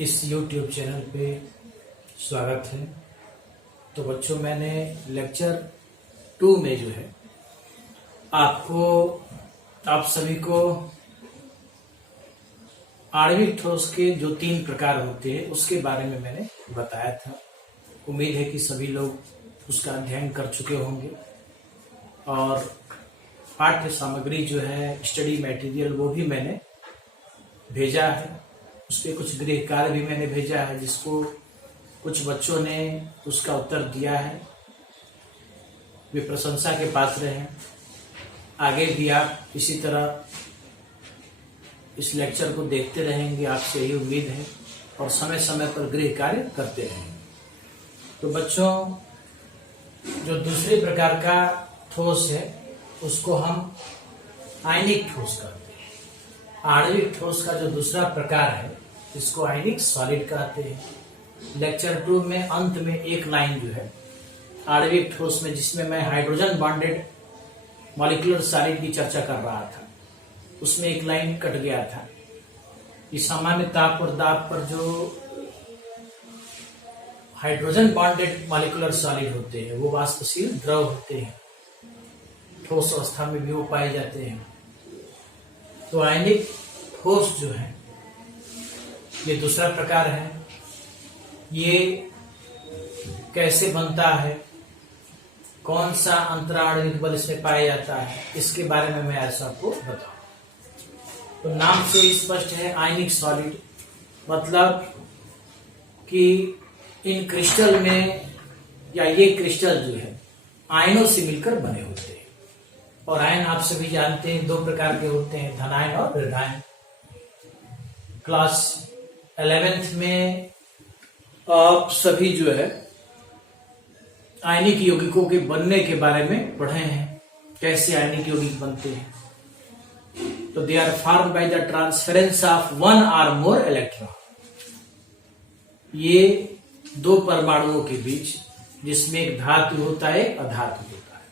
इस YouTube channel पे स्वागत है। तो बच्चों, मैंने लेक्चर 2 में जो है आप सभी को आणविक ठोस के जो 3 प्रकार होते हैं उसके बारे में मैंने बताया था। उम्मीद है कि सभी लोग उसका अध्ययन कर चुके होंगे और पाठ्य सामग्री जो है, स्टडी मटेरियल, वो भी मैंने भेजा है। उसके कुछ गृह कार्य भी मैंने भेजा है, जिसको कुछ बच्चों ने उसका उत्तर दिया है। वे प्रशंसा के पात्र हैं। आगे भी आप इसी तरह इस लेक्चर को देखते रहेंगे, आपसे यही उम्मीद है, और समय समय पर गृह कार्य करते रहेंगे। तो बच्चों, जो दूसरे प्रकार का ठोस है उसको हम आयनिक ठोस कहते हैं। आणविक ठोस का जो दूसरा प्रकार है इसको आयनिक सॉलिड कहते हैं। लेक्चर 2 में अंत में एक लाइन जो है आणविक ठोस में, जिसमें मैं हाइड्रोजन बॉन्डेड मॉलिक्यूलर सॉलिड की चर्चा कर रहा था, उसमें एक लाइन कट गया था कि सामान्य ताप और दाब पर जो हाइड्रोजन बॉन्डेड मॉलिक्यूलर सॉलिड होते हैं वो वाष्पशील द्रव होते हैं, ठोस अवस्था में भी वो पाए जाते हैं। तो आयनिक ठोस जो है ये दूसरा प्रकार है। ये कैसे बनता है, कौन सा अंतराणविक बल इसमें पाया जाता है, इसके बारे में मैं आज आपको बताऊं। तो नाम से स्पष्ट है, आयनिक सॉलिड मतलब कि इन क्रिस्टल में, या ये क्रिस्टल जो है आयनों से मिलकर बने होते हैं। और आयन आप सभी जानते हैं 2 प्रकार के होते हैं, धनायन और ऋणायन। क्लास 11th में आप सभी जो है आयनिक यौगिकों के बनने के बारे में पढ़े हैं, कैसे आयनिक यौगिक बनते हैं। तो they are formed by the transference of 1 और मोर इलेक्ट्रॉन। ये 2 परमाणुओं के बीच, जिसमें एक धातु होता है, एक अधातु होता है।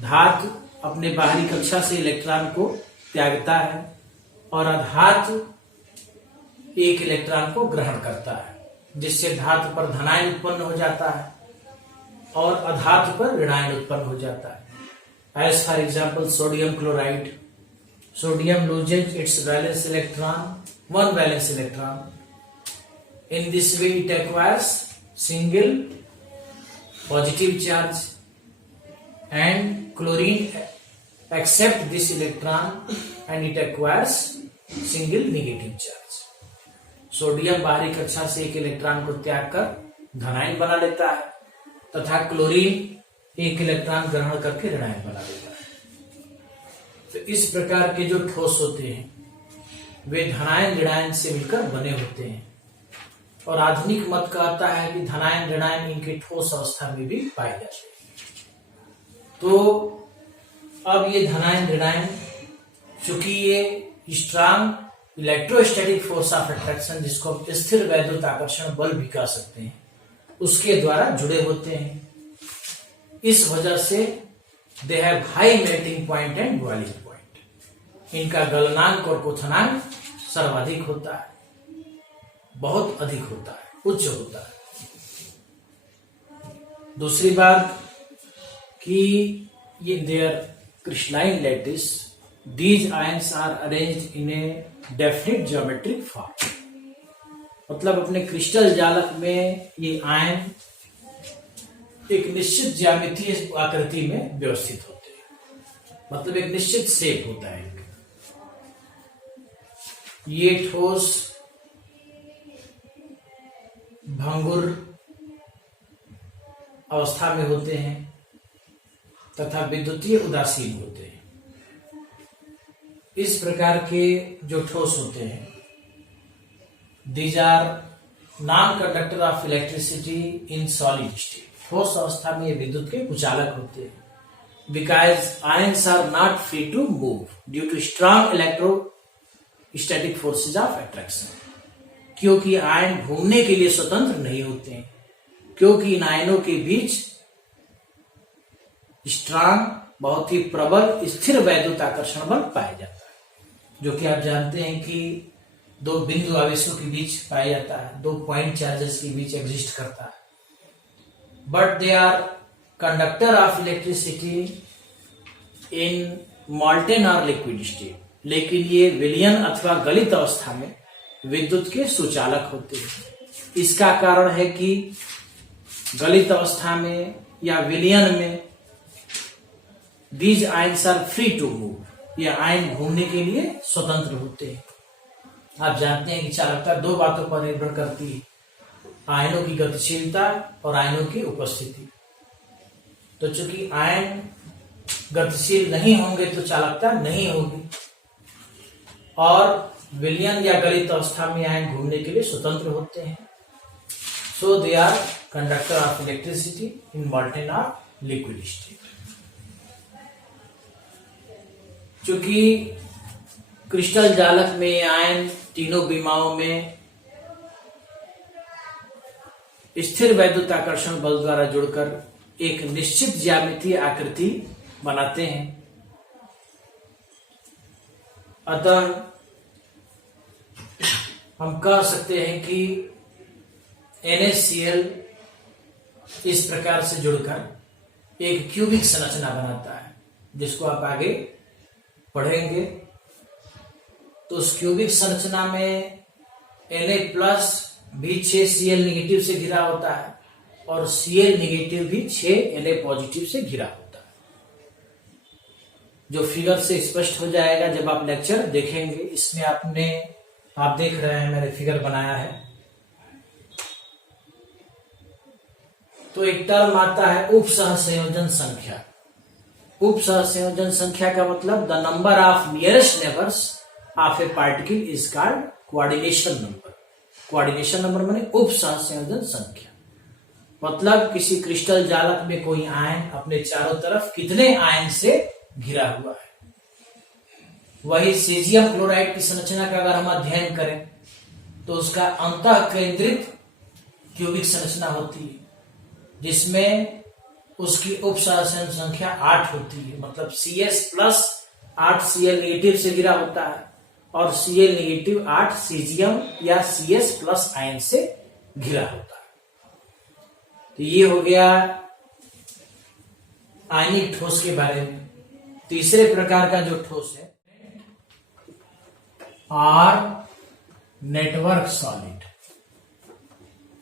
धातु अपने बाहरी कक्षा से इलेक्ट्रॉन को त्यागता है और अधातु एक इलेक्ट्रॉन को ग्रहण करता है, जिससे धातु पर धनायन उत्पन्न हो जाता है और अधातु पर ऋणायन उत्पन्न हो जाता है। As for example sodium chloride, sodium loses its valence electron, 1 valence electron. In this way it acquires single positive charge, and chlorine accept this electron and it acquires single negative charge. Sodium बाहरी कक्षा से एक electron को त्याग कर धनायन बना लेता है, तथा क्लोरीन एक इलेक्ट्रॉन ग्रहण करके ऋणायन बना लेता है। तो इस प्रकार के जो ठोस होते हैं वे धनायन ऋणायन से मिलकर बने होते हैं। और आधुनिक मत कहता है कि धनायन ऋणायन इनके ठोस अवस्था में भी पाए जाते हैं। तो अब ये धनायन ऋणायन, चूंकि ये strong electrostatic force of attraction, जिसको हम स्थिर वैद्युत आकर्षण बल भी कह सकते हैं, उसके द्वारा जुड़े होते हैं। इस वजह से they have high melting point and boiling point. इनका गलनांक और क्वथनांक सर्वाधिक होता है, बहुत अधिक होता है, उच्च होता है। दूसरी बात कि ये their crystalline lattice, these ions are arranged in a definite geometric form. मतलब अपने क्रिस्टल जालक में ये आयन एक निश्चित ज्यामितीय आकृति में व्यवस्थित होते हैं, मतलब एक निश्चित शेप होता है। ये ठोस, भंगुर अवस्था में होते हैं तथा विद्युतीय उदासीन होते हैं। इस प्रकार के जो ठोस होते हैं, these are non conductor of electricity in solid state. ठोस अवस्था में ये विद्युत के कुचालक होते हैं, because ions are not free to move due to strong electrostatic forces of attraction. क्योंकि आयन घूमने के लिए स्वतंत्र नहीं होते हैं, क्योंकि इन आयनों के बीच स्ट्रांग, बहुत ही प्रबल स्थिर वैद्युत आकर्षण बल पाया जाता है। जो कि आप जानते हैं कि दो बिंदु आवेशों के बीच पाया जाता है, दो पॉइंट चार्जेस के बीच एग्जिस्ट करता है, but they are conductor of electricity in molten और लिक्विड स्टेट। लेकिन ये विलयन अथवा गलित अवस्था में विद्युत के सुचालक होते हैं। इसका कारण है कि गलित अवस्था में या विलयन में these ions are free to move, ये आयन घूमने के लिए स्वतंत्र होते हैं। आप जानते हैं कि चालकता दो बातों पर निर्भर करती है, आयनों की गतिशीलता और आयनों की उपस्थिति। तो चूंकि आयन गतिशील नहीं होंगे तो चालकता नहीं होगी, और विलयन या गलित अवस्था में आयन घूमने के लिए स्वतंत्र होते हैं। So they are conductor of electricity in molten और लिक्विड स्टेट। चूंकि क्रिस्टल जालक में आयन तीनों विमाओं में स्थिर वैद्युत आकर्षण बल द्वारा जुड़कर एक निश्चित ज्यामितीय आकृति बनाते हैं, अतः हम कह सकते हैं कि NaCl इस प्रकार से जुड़कर एक क्यूबिक संरचना बनाता है, जिसको आप आगे पढ़ेंगे। तो उस क्यूबिक संरचना में Na+ भी 6 Cl नेगेटिव से घिरा होता है और Cl नेगेटिव भी 6 Na पॉजिटिव से घिरा होता है, जो फिगर से स्पष्ट हो जाएगा जब आप लेक्चर देखेंगे। इसमें आप देख रहे हैं मैंने फिगर बनाया है। तो एक टर्म आता है उप सहसंयोजन संख्या। उप सहसंयोजन संख्या का मतलब the number of nearest neighbours of A particle is called coordination number. Coordination number माने उप सहसंयोजन संख्या, मतलब किसी क्रिस्टल जालक में कोई आयन अपने चारों तरफ कितने आयन से घिरा हुआ है। वही सीजियम क्लोराइड की संरचना का अगर हम अध्ययन करें तो उसका अंतः केंद्रित क्यूबिक संरचना होती है, जिसमें उसकी उप सहसंयोजन संख्या 8 होती है। मतलब Cs+ 8 Cl नेगेटिव से घिरा होता है और Cl नेगेटिव 8 सीजियम या Cs+ आयन से घिरा होता है। तो ये हो गया आयनिक ठोस के बारे में। तीसरे प्रकार का जो ठोस है आर नेटवर्क सॉलिड,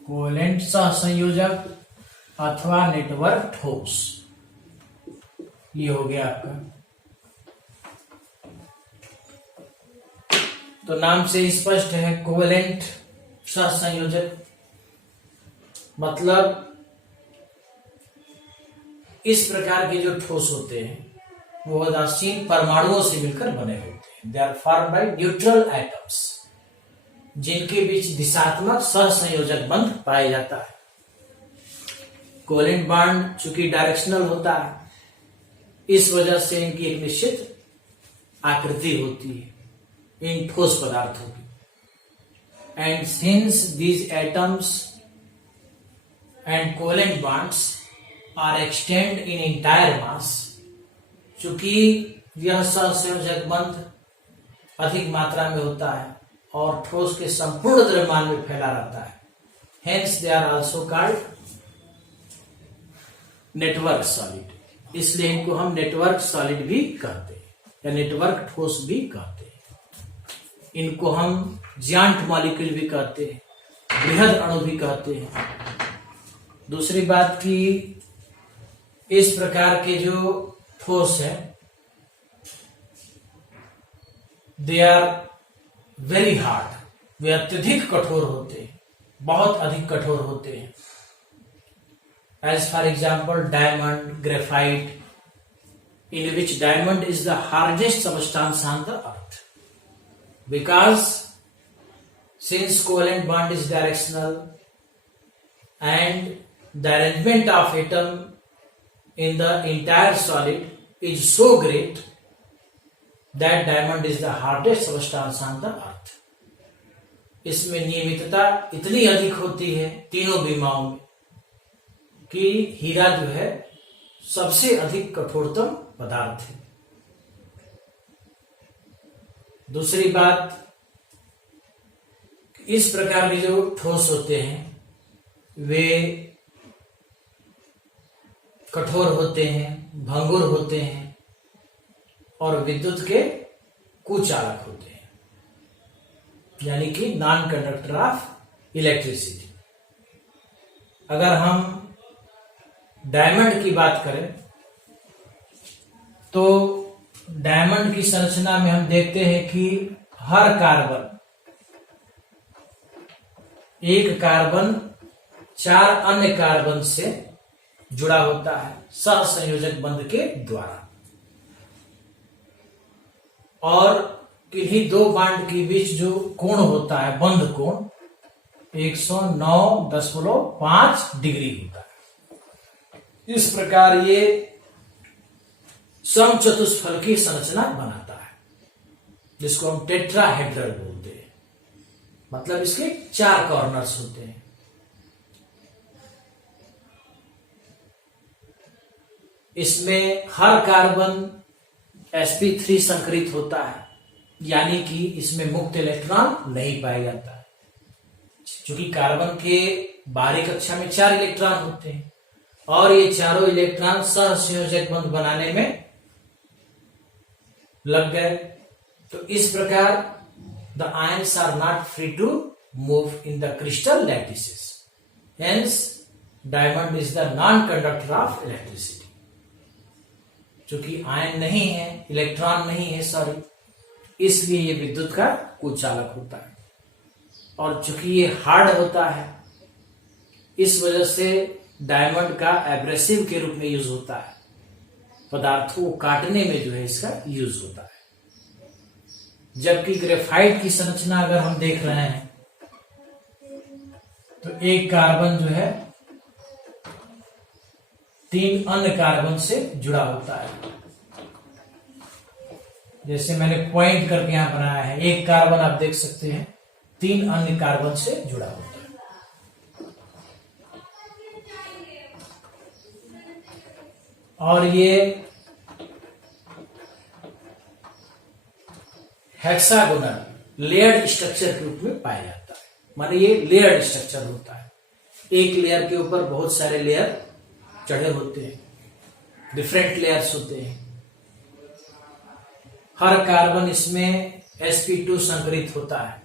कोवेलेंट सहसंयोजक अथवा नेटवर्क ठोस। ये हो गया आपका। तो नाम से स्पष्ट है कोवेलेंट सहसंयोजक, मतलब इस प्रकार के जो ठोस होते हैं वो उदासीन परमाणुओं से मिलकर बने होते हैं। They are formed by neutral atoms, जिनके बीच दिशात्मक सहसंयोजक बंध पाया जाता है। कोवेलेंट बॉन्ड चूंकि डायरेक्शनल होता है, इस वजह से इनकी एक निश्चित आकृति होती है इन ठोस पदार्थों की। And since these atoms and covalent bonds are extend in entire mass, चूंकि यह सहसंयोजक बंध अधिक मात्रा में होता है और ठोस के संपूर्ण द्रव्यमान में फैला रहता है, hence they are also called network solid. इसलिए इनको हम नेटवर्क सॉलिड भी कहते हैं या नेटवर्क ठोस भी कहते हैं। इनको हम ज्यांट मॉलिक्यूल भी कहते हैं, बृहद अणु भी कहते हैं। दूसरी बात की इस प्रकार के जो ठोस है दे आर वेरी हार्ड, वे अत्यधिक कठोर होते हैं, बहुत अधिक कठोर होते हैं। As for example, diamond, graphite, in which diamond is the hardest substance on the earth, because since covalent bond is directional and the arrangement of atom in the entire solid is so great that diamond is the hardest substance on the earth. इसमें नियमितता इतनी अधिक होती है तीनों विमाओं में कि हीरा जो है सबसे अधिक कठोरतम पदार्थ है। दूसरी बात, इस प्रकार के जो ठोस होते हैं वे कठोर होते हैं, भंगुर होते हैं और विद्युत के कुचालक होते हैं, यानी कि नॉन कंडक्टर ऑफ इलेक्ट्रिसिटी। अगर हम डायमंड की बात करें तो डायमंड की संरचना में हम देखते हैं कि हर कार्बन, एक कार्बन 4 अन्य कार्बन से जुड़ा होता है सहसंयोजक बंध के द्वारा, और किन्हीं 2 बॉन्ड के बीच जो कोण होता है, बंध कोण 109.5 डिग्री होता है। इस प्रकार ये समचतुष्फलकीय संरचना बनाता है, जिसको हम टेट्राहेड्रल बोलते हैं। मतलब इसके 4 कॉर्नर्स होते हैं। इसमें हर कार्बन sp3 संकरित होता है, यानी कि इसमें मुक्त इलेक्ट्रॉन नहीं पाया जाता है। क्योंकि कार्बन के बाहरी कक्षा में 4 इलेक्ट्रॉन होते हैं और ये चारों इलेक्ट्रॉन सहसंयोजक बंध बनाने में लग गए, तो इस प्रकार the ions are not free to move in the crystal lattices, hence diamond is the non conductor of electricity. चूंकि आयन नहीं है, इलेक्ट्रॉन नहीं है, सॉरी, इसलिए ये विद्युत का कुचालक होता है। और चूंकि ये हार्ड होता है, इस वजह से डायमंड का एब्रेसिव के रूप में यूज होता है, पदार्थों को काटने में जो है इसका यूज होता है। जबकि ग्रेफाइट की संरचना अगर हम देख रहे हैं तो एक कार्बन जो है 3 अन्य कार्बन से जुड़ा होता है। जैसे मैंने पॉइंट करके यहां बनाया है, एक कार्बन आप देख सकते हैं 3 अन्य कार्बन से जुड़ा होता है। और ये हेक्सागोनल लेयर्ड स्ट्रक्चर के रूप में पाया जाता है। माने ये लेयर्ड स्ट्रक्चर होता है, एक लेयर के ऊपर बहुत सारे लेयर चढ़े होते हैं, डिफरेंट लेयर्स होते हैं। हर कार्बन इसमें sp2 संकरित होता है,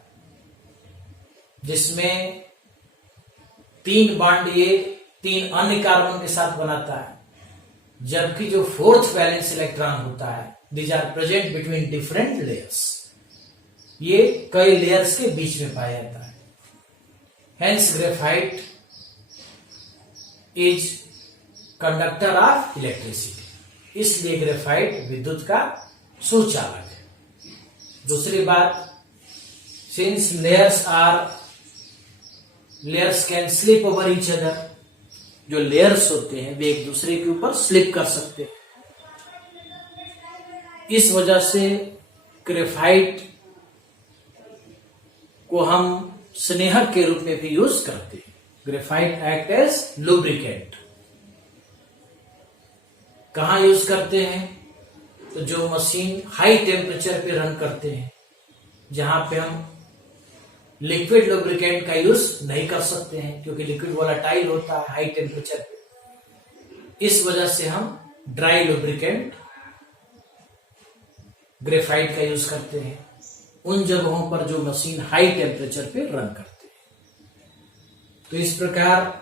जिसमें 3 बॉन्ड ये 3 अन्य कार्बन के साथ बनाता है, जबकि जो 4th वैलेंस इलेक्ट्रॉन होता है, these are present between different layers, ये कई लेयर्स के बीच में पाया जाता है। Hence graphite is conductor of electricity, इसलिए ग्रेफाइट विद्युत का सुचालक है। दूसरी बात, since layers can slip over each other, जो लेयर्स होते हैं वे एक दूसरे के ऊपर स्लिप कर सकते हैं। इस वजह से ग्रेफाइट को हम स्नेहक के रूप में भी यूज करते हैं। Graphite act as lubricant. कहां यूज करते हैं? तो जो मशीन हाई टेम्परेचर पे रन करते हैं, जहां पे हम लिक्विड लुब्रिकेंट का यूज नहीं कर सकते हैं, क्योंकि लिक्विड वोलेटाइल होता है हाई टेम्परेचर पे। इस वजह से हम ड्राई लुब्रिकेंट ग्रेफाइट का यूज करते हैं उन जगहों पर जो मशीन हाई टेम्परेचर पे रन करते हैं। तो इस प्रकार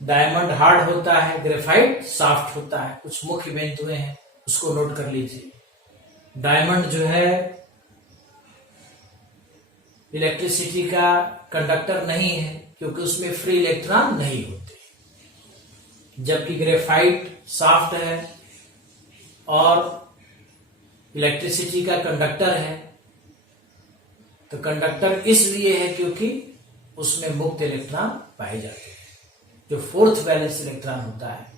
डायमंड हार्ड होता है, ग्रेफाइट सॉफ्ट होता है। कुछ मुख्य बिंदुएं हैं, उसको नोट कर लीजिए। डायमंड जो है इलेक्ट्रिसिटी का कंडक्टर नहीं है, क्योंकि उसमें फ्री इलेक्ट्रॉन नहीं होते, जबकि ग्रेफाइट सॉफ्ट है और इलेक्ट्रिसिटी का कंडक्टर है। तो कंडक्टर इसलिए है क्योंकि उसमें मुक्त इलेक्ट्रॉन पाए जाते हैं। जो 4th वैलेंस इलेक्ट्रॉन होता है,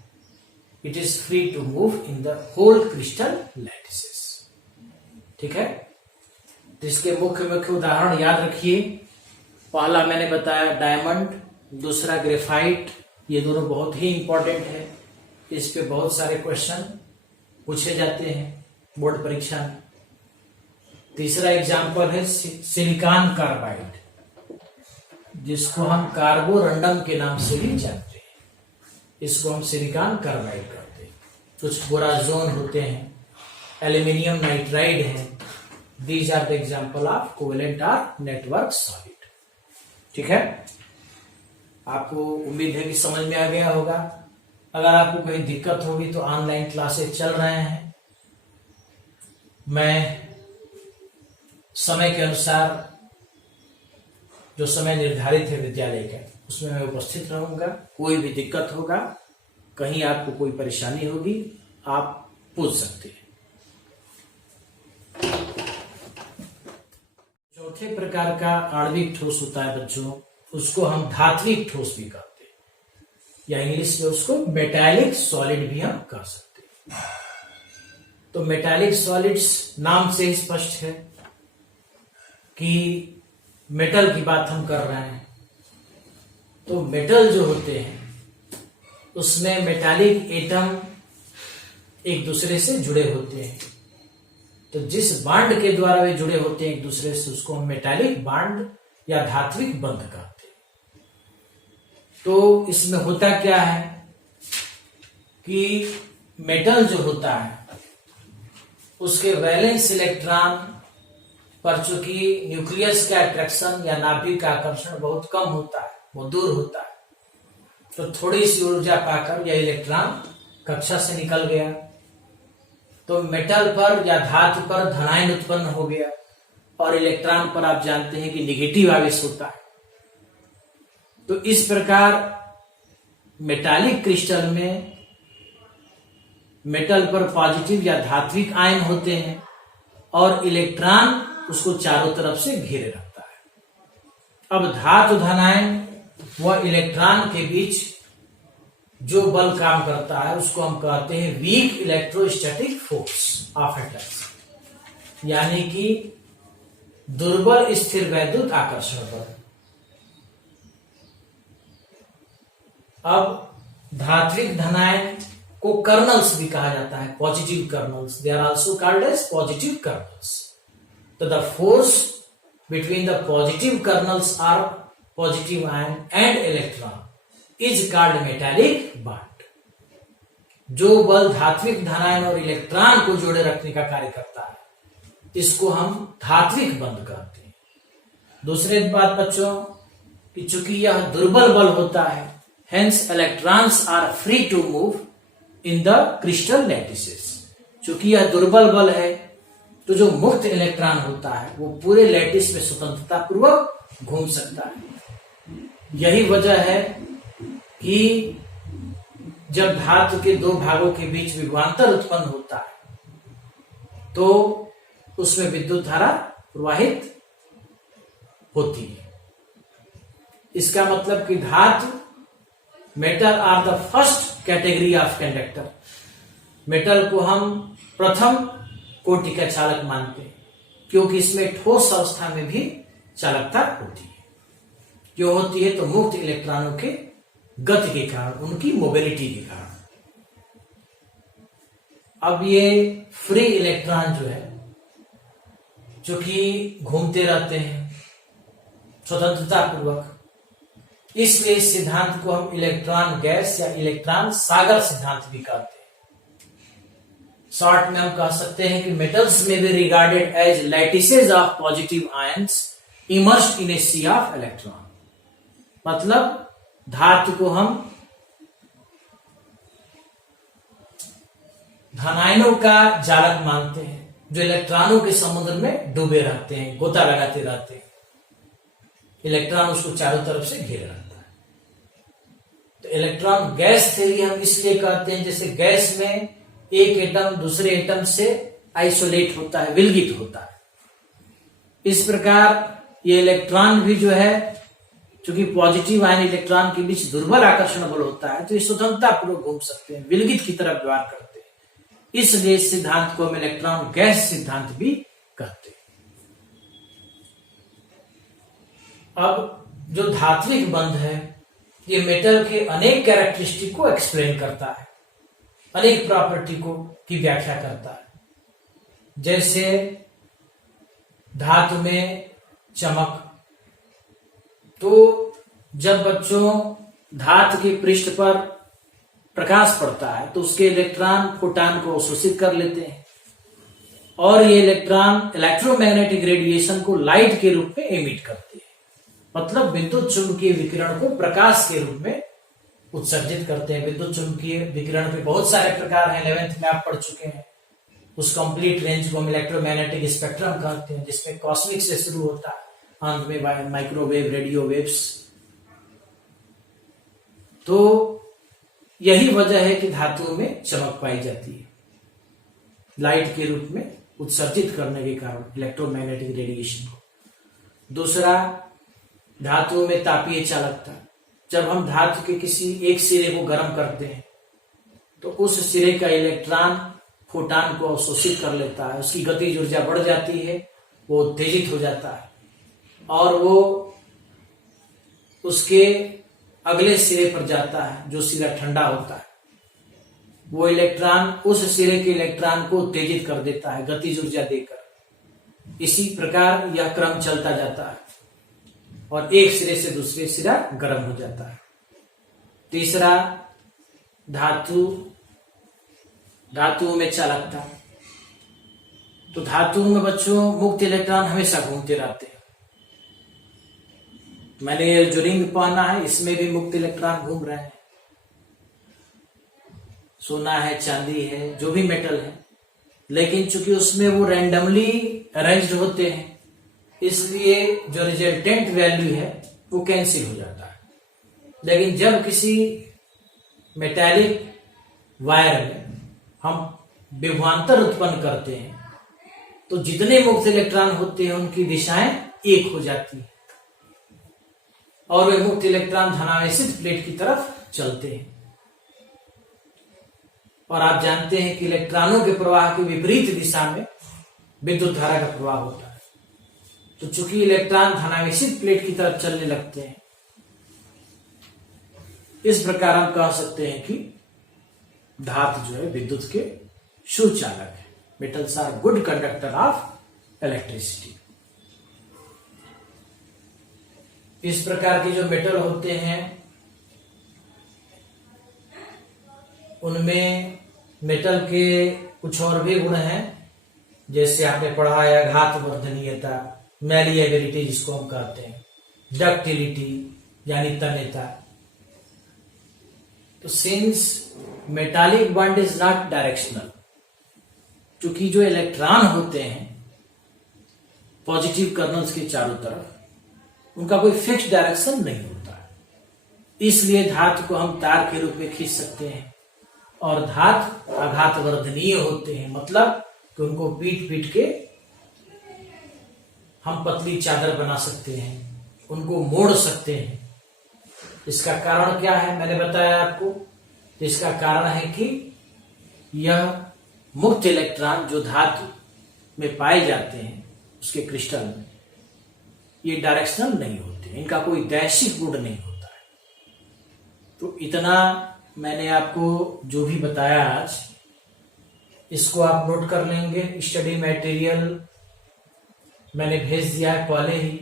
it is free to move in the whole crystal lattices. ठीक है, तो इसके मुख्य उदाहरण याद रखिए। पहला मैंने बताया डायमंड, दूसरा ग्रेफाइट। ये दोनों बहुत ही इंपॉर्टेंट है, इस पे बहुत सारे क्वेश्चन पूछे जाते हैं बोर्ड परीक्षा में। तीसरा एग्जाम्पल है सिलिकॉन कार्बाइड, जिसको हम कार्बोरंडम के नाम से भी जानते हैं। इसको हम सिलिकॉन कार्बाइड कहते हैं। कुछ बोराजोन होते हैं, एल्यूमिनियम नाइट्राइड है। These are the example of covalent और नेटवर्क सॉलिड। ठीक है, आपको उम्मीद है कि समझ में आ गया होगा। अगर आपको कोई दिक्कत होगी तो ऑनलाइन क्लासेस चल रहे हैं। मैं समय के अनुसार, जो समय निर्धारित है विद्यालय का, उसमें मैं उपस्थित रहूंगा। कोई भी दिक्कत होगा, कहीं आपको कोई परेशानी होगी, आप पूछ सकते हैं। चौथे प्रकार का आणविक ठोस होता है बच्चों, उसको हम धात्विक ठोस भी कहते हैं, या इंग्लिश में उसको मेटालिक सॉलिड भी हम कह सकते हैं। तो मेटालिक सॉलिड्स नाम से ही स्पष्ट है कि मेटल की बात हम कर रहे हैं। तो मेटल जो होते हैं उसमें मेटालिक एटम एक दूसरे से जुड़े होते हैं। तो जिस बांड के द्वारा वे जुड़े होते हैं एक दूसरे से, उसको हम मेटालिक बांड या धात्विक बंध कहते हैं। तो इसमें होता क्या है कि मेटल जो होता है उसके वैलेंस इलेक्ट्रॉन पर चूंकि न्यूक्लियस का अट्रैक्शन या नाभिक का आकर्षण बहुत कम होता है, वो दूर होता है, तो थोड़ी सी ऊर्जा पाकर यह इलेक्ट्रॉन कक्षा से निकल गया, तो मेटल पर या धातु पर धनायन उत्पन्न हो गया, और इलेक्ट्रॉन पर आप जानते हैं कि निगेटिव आवेश होता है। तो इस प्रकार मेटालिक क्रिस्टल में मेटल पर पॉजिटिव या धात्विक आयन होते हैं और इलेक्ट्रॉन उसको चारों तरफ से घेरे रखता है। अब धातु धनायन व इलेक्ट्रॉन के बीच जो बल काम करता है उसको हम कहते हैं weak electrostatic force of attraction, यानी कि दुर्बल स्थिर वैद्युत आकर्षण बल। अब धात्विक धनायन को कर्नल्स भी कहा जाता है, positive kernels, they are also called as positive kernels. तो the force between the positive kernels or positive ion and electron is called metallic bond. जो बल धात्विक धनायन और इलेक्ट्रॉन को जोड़े रखने का कार्य करता है, इसको हम धात्विक बंध कहते हैं। दूसरी बात बच्चों कि चूंकि यह दुर्बल बल होता है, hence electrons are free to move in the crystal lattices. चूंकि यह दुर्बल बल है, तो जो मुक्त इलेक्ट्रॉन होता है वो पूरे लैटिस में स्वतंत्रता पूर्वक घूम सकता है। यही वजह है कि जब धातु के दो भागों के बीच विभवांतर उत्पन्न होता है तो उसमें विद्युत धारा प्रवाहित होती है। इसका मतलब कि धातु metal are the first category of conductor. Metal को हम प्रथम कोटि का चालक मानते हैं, क्योंकि इसमें ठोस अवस्था में भी चालकता होती है। जो होती है तो मुक्त इलेक्ट्रॉनों के गति के कारण, उनकी मोबिलिटी के कारण। अब ये फ्री इलेक्ट्रॉन जो है, जो कि घूमते रहते हैं स्वतंत्रता पूर्वक, इसलिए इस सिद्धांत को हम इलेक्ट्रॉन गैस या इलेक्ट्रॉन सागर सिद्धांत भी कहते हैं। शॉर्ट में हम कह सकते हैं कि मेटल्स में be regarded as lattices of positive ions immersed in a sea of electron. मतलब धातु को हम धनायनों का जालक मानते हैं, जो इलेक्ट्रॉनों के समुद्र में डूबे रहते हैं, गोता लगाते रहते हैं। इलेक्ट्रॉन उसको चारों तरफ से घेरे रहता है। तो इलेक्ट्रॉन गैस थ्योरी हम इसलिए कहते हैं, जैसे गैस में एक एटम दूसरे एटम से आइसोलेट होता है, विलगित होता है। इस प्रकार ये इलेक्ट्रॉन भी जो है, क्योंकि पॉजिटिव आयन इलेक्ट्रॉन के बीच दुर्बल आकर्षण बल होता है, तो ये स्वतंत्रता पूर्वक घूम सकते हैं, विलगित की तरफ व्यवहार करते हैं। इसलिए इस सिद्धांत को हम इलेक्ट्रॉन गैस सिद्धांत भी कहते हैं। अब जो धात्विक बंध है, ये मेटल के अनेक कैरेक्टरिस्टिक को एक्सप्लेन करता है, अनेक प्रॉपर्टी को की व्याख्या करता है। जैसे धातु में चमक। तो जब बच्चों धातु के पृष्ठ पर प्रकाश पड़ता है तो उसके इलेक्ट्रॉन फोटान को अवशोषित कर लेते हैं और ये इलेक्ट्रॉन इलेक्ट्रोमैग्नेटिक रेडिएशन को लाइट के रूप में एमिट करते हैं, मतलब विद्युत चुंबकीय विकिरण को प्रकाश के रूप में उत्सर्जित करते हैं। विद्युत चुंबकीय विकिरण के बहुत सारे प्रकार हैं, 11th में आप पढ़ चुके हैं। उस कंप्लीट रेंज को हम इलेक्ट्रोमैग्नेटिक स्पेक्ट्रम कहते हैं, जिसमें कॉस्मिक से शुरू होता है, अंत में माइक्रोवेव, रेडियो वेव्स। तो यही वजह है कि धातुओं में चमक पाई जाती है, लाइट के रूप में उत्सर्जित करने के कारण इलेक्ट्रोमैग्नेटिक रेडिएशन को। दूसरा, धातुओं में तापीय चालकता। जब हम धातु के किसी एक सिरे को गर्म करते हैं तो उस सिरे का इलेक्ट्रॉन फोटान को अवशोषित कर लेता है, उसकी गतिज ऊर्जा बढ़ जाती है, वो उत्तेजित हो जाता है और वो उसके अगले सिरे पर जाता है जो सिरा ठंडा होता है। वो इलेक्ट्रॉन उस सिरे के इलेक्ट्रॉन को उत्तेजित कर देता है गतिज ऊर्जा देकर। इसी प्रकार यह क्रम चलता जाता है और एक सिरे से दूसरे सिरा गर्म हो जाता है। तीसरा, धातुओं में चालकता। तो धातुओं में बच्चों मुक्त इलेक्ट्रॉन हमेशा घूमते रहते हैं। मैंने ये जो रिंग पहना है इसमें भी मुक्त इलेक्ट्रॉन घूम रहे हैं। सोना है, चांदी है, जो भी मेटल है, लेकिन चूंकि उसमें वो रैंडमली अरेंज्ड होते हैं इसलिए जो रिजल्टेंट वैल्यू है वो कैंसिल हो जाता है। लेकिन जब किसी मेटालिक वायर में हम विभवांतर उत्पन्न करते हैं तो जितने मुक्त इलेक्ट्रॉन होते हैं उनकी दिशाएं एक हो जाती है और वे मुक्त इलेक्ट्रॉन धनावेशित प्लेट की तरफ चलते हैं। और आप जानते हैं कि इलेक्ट्रॉनों के प्रवाह के विपरीत दिशा में विद्युत धारा का प्रवाह होता है। तो चूंकि इलेक्ट्रॉन धनावेशित प्लेट की तरफ चलने लगते हैं, इस प्रकार हम कह सकते हैं कि धातु जो है विद्युत के सुचालक है। Metals are good conductor of electricity. इस प्रकार के जो मेटल होते हैं उनमें मेटल के कुछ और भी गुण हैं, जैसे आपने पढ़ा है आघात वर्धनीयता, मैलिएबिलिटी जिसको हम कहते हैं, डक्टिलिटी यानी तन्यता। तो since metallic bond is not directional, क्योंकि जो इलेक्ट्रॉन होते हैं पॉजिटिव कर्नल्स के चारों तरफ, उनका कोई फिक्स डायरेक्शन नहीं होता है, इसलिए धातु को हम तार के रूप में खींच सकते हैं। और धातु आघात वर्धनीय होते हैं, मतलब कि उनको पीट पीट के हम पतली चादर बना सकते हैं, उनको मोड़ सकते हैं। इसका कारण क्या है मैंने बताया आपको। तो इसका कारण है कि यह मुक्त इलेक्ट्रॉन जो धातु में पाए जाते हैं उसके क्रिस्टल में, ये डायरेक्शनल नहीं होते, इनका कोई दैशिक गुण नहीं होता है। तो इतना मैंने आपको जो भी बताया आज, इसको आप नोट कर लेंगे। स्टडी मटेरियल मैंने भेज दिया है पहले ही,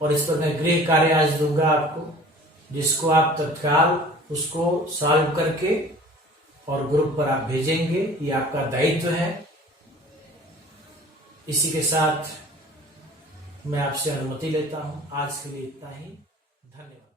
और इस पर मैं गृह कार्य आज दूंगा आपको, जिसको आप तत्काल उसको सॉल्व करके और ग्रुप पर आप भेजेंगे। ये आपका दायित्व है। इसी के साथ मैं आपसे अनुमति लेता हूं। आज के लिए इतना ही। धन्यवाद।